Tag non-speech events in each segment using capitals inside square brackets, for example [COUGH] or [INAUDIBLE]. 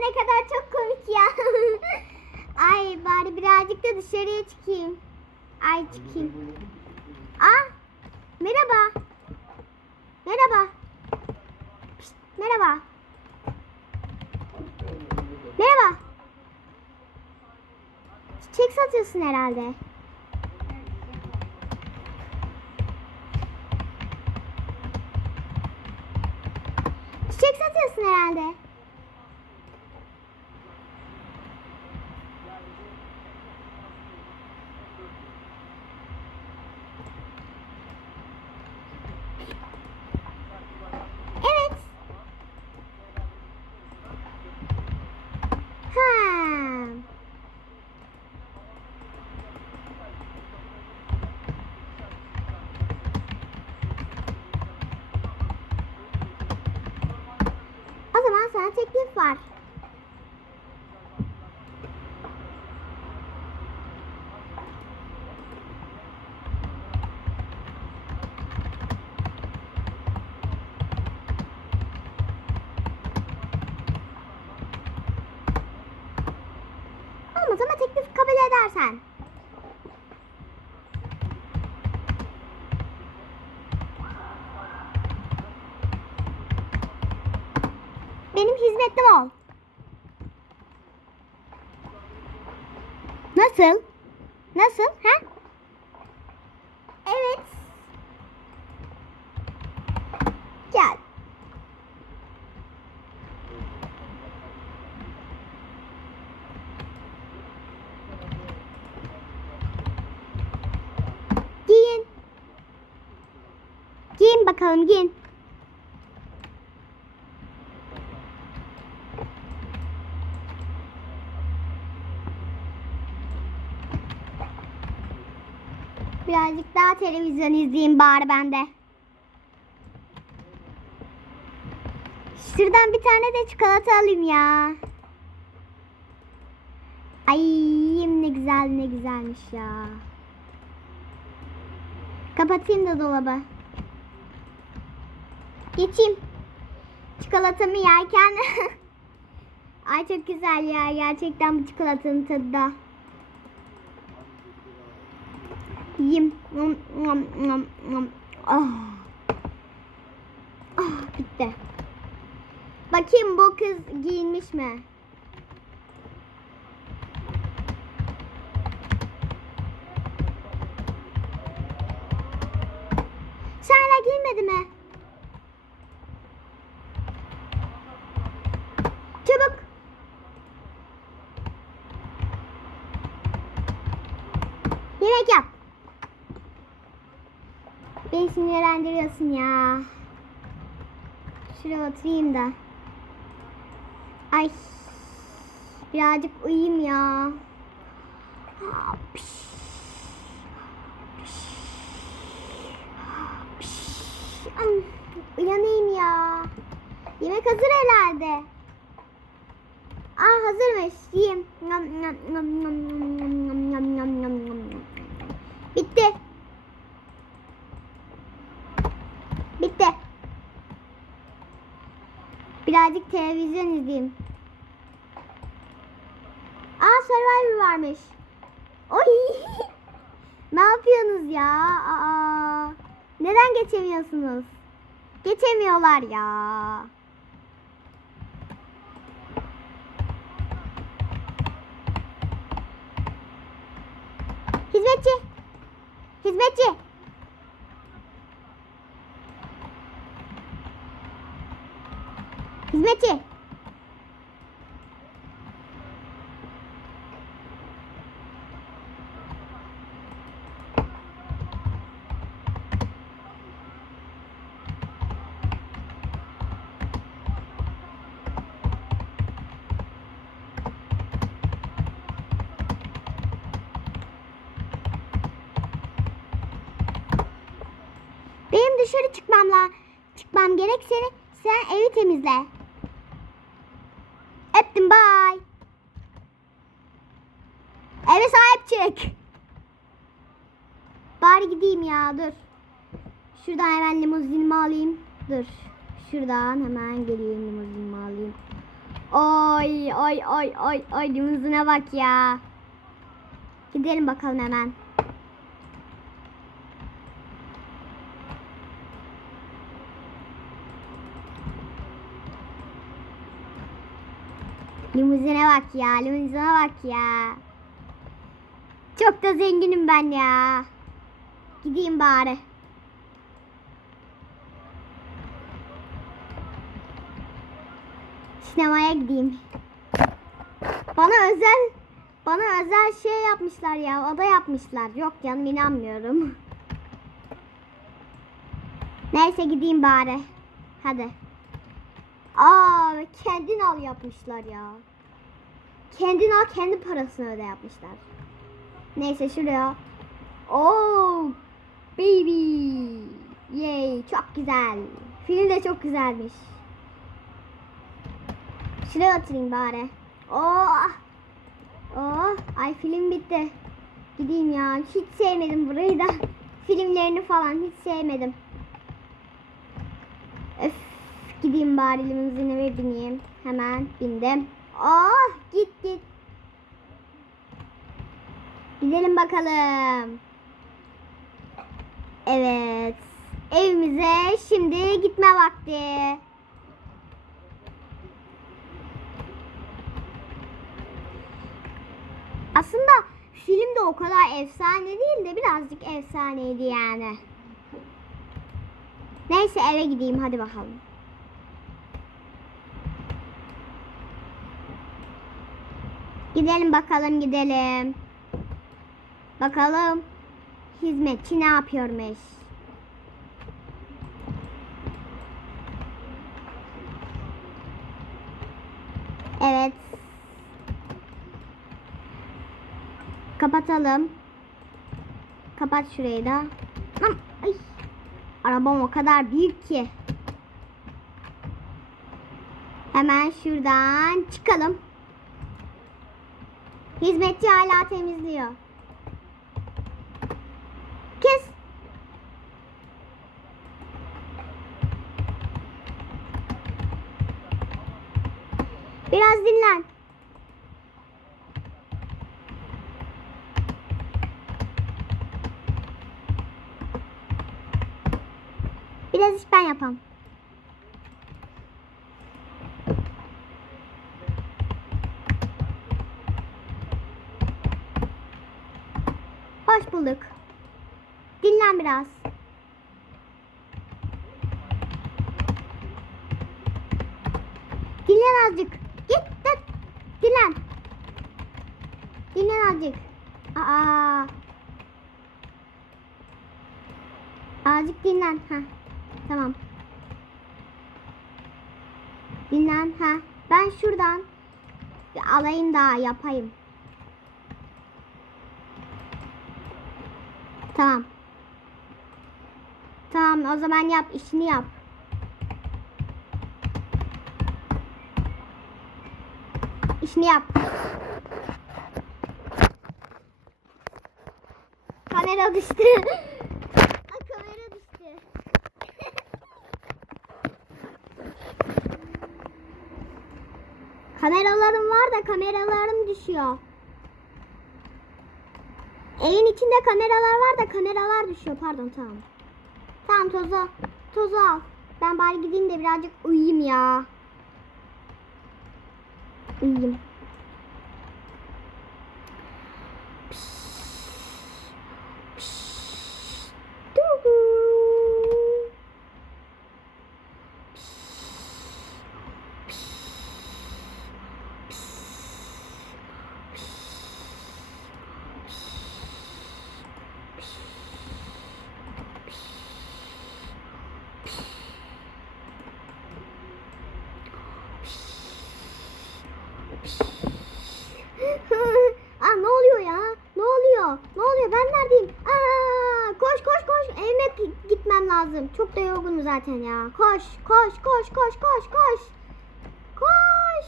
ne kadar çok komik ya. [LAUGHS] Ay bari birazcık da dışarıya çıkayım. Ay çıkayım. Aa merhaba. Merhaba. Pişt, merhaba. Merhaba. Çiçek satıyorsun herhalde. Çiçek satıyorsun herhalde. Evet. Ha. O zaman sana teklif var. Olmaz ama teklif edersen. Benim hizmetlim ol. Nasıl? Nasıl? Ha? Bakalım giyin. Birazcık daha televizyon izleyeyim bari ben de. Şuradan bir tane de çikolata alayım ya. Ay ne güzel ne güzelmiş ya. Kapatayım da dolabı. Geçeyim. Çikolatamı yerken. [LAUGHS] Ay çok güzel ya gerçekten bu çikolatanın tadı da. Yiyeyim. Ah. Ah, bitti. Bakayım bu kız giyinmiş mi? Sen hala giyinmedi mi? Yemek yap. Beni sinirlendiriyorsun ya. Şuraya oturayım da. Ay. Birazcık uyuyayım ya. Uyanayım ya. Yemek hazır herhalde. Aa hazırmış. Yiyeyim. Nom, nom, nom, nom, nom, nom, nom, nom, nom. Bitti. Bitti. Birazcık televizyon izleyeyim. Aa Survivor varmış. Oy. [LAUGHS] ne yapıyorsunuz ya? Aa. Neden geçemiyorsunuz? Geçemiyorlar ya. Hizmetçi. Hizmetçi. Hizmetçi. Dışarı çıkmamla çıkmam gerek seni. Sen evi temizle. Öptüm bye. Eve sahip çık. Bari gideyim ya dur. Şuradan hemen limuzinimi alayım. Dur. Şuradan hemen geleyim limuzinimi alayım. Oy oy oy oy oy limuzine bak ya. Gidelim bakalım hemen. Limuzine bak ya, limuzine bak ya. Çok da zenginim ben ya. Gideyim bari. Sinemaya gideyim. Bana özel bana özel şey yapmışlar ya. Oda yapmışlar. Yok canım inanmıyorum. Neyse gideyim bari. Hadi. Aa kendin al yapmışlar ya. Kendin al kendi parasını öde yapmışlar. Neyse şuraya. Oh baby. Yay çok güzel. Film de çok güzelmiş. Şuraya oturayım bari. Oh. Oh. Ay film bitti. Gideyim ya. Hiç sevmedim burayı da. Filmlerini falan hiç sevmedim. Öf. Gideyim bari limuzine bineyim. Hemen bindim. Oh git git. Gidelim bakalım. Evet. Evimize şimdi gitme vakti. Aslında film de o kadar efsane değil de birazcık efsaneydi yani. Neyse eve gideyim hadi bakalım. Gidelim bakalım gidelim. Bakalım hizmetçi ne yapıyormuş. Evet. Kapatalım. Kapat şurayı da. Ay. Arabam o kadar büyük ki. Hemen şuradan çıkalım. Hizmetçi hala temizliyor. Kes. Biraz dinlen. Biraz iş ben yapam. Bulduk. Dinlen biraz. Dinlen azıcık. Git, git. Dinlen. Dinlen azıcık. Aa. Azıcık dinlen. Ha. Tamam. Dinlen. Ha. Ben şuradan bir alayım daha yapayım. Tamam. Tamam o zaman yap işini yap. İşini yap. Kamera düştü. [LAUGHS] Kamera düştü. [LAUGHS] Kameralarım var da kameralarım düşüyor. Evin içinde kameralar var da kameralar düşüyor. Pardon tamam. Tamam tozu. Tozu al. Ben bari gideyim de birazcık uyuyayım ya. Uyuyayım. Çok da yorgun zaten ya. Koş, koş, koş, koş, koş, koş. Koş.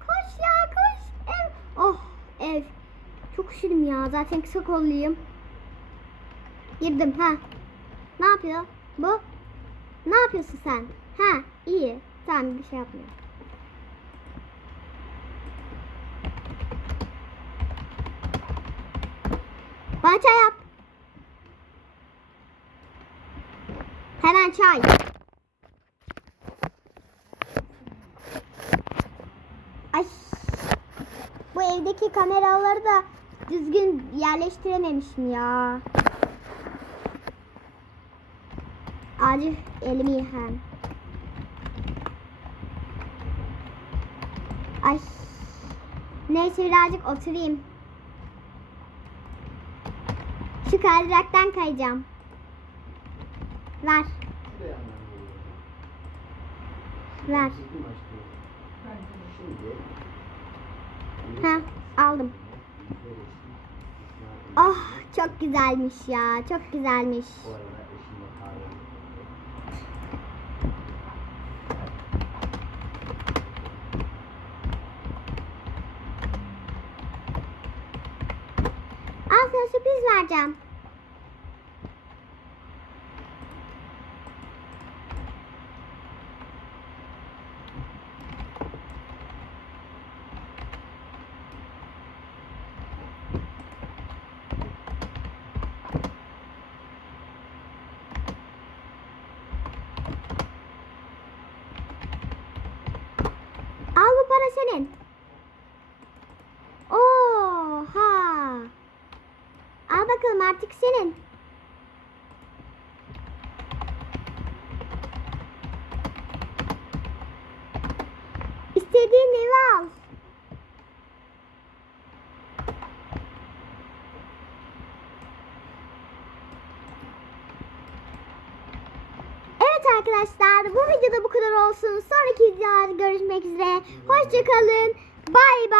Koş ya, koş. Ev. Oh, ev. Çok üşüdüm ya. Zaten kısa kolluyum. Girdim ha. Ne yapıyor? Bu. Ne yapıyorsun sen? Ha, iyi. Tamam bir şey yapmıyor. Bahçe yap. Çay. Ay. Bu evdeki kameraları da düzgün yerleştirememişim ya. Acil elimi yıkayayım. Ay. Neyse birazcık oturayım. Şu kaydıraktan kayacağım. Ver. Ver. Ha, aldım. Oh, çok güzelmiş ya. Çok güzelmiş. Al sürpriz vereceğim. Al bu para senin. Oha. Al bakalım artık senin. İstediğin evi al. Evet arkadaşlar bu videoda bu kadar olsun. Sonraki videolarda görüşmek üzere. Hoşçakalın. Bye.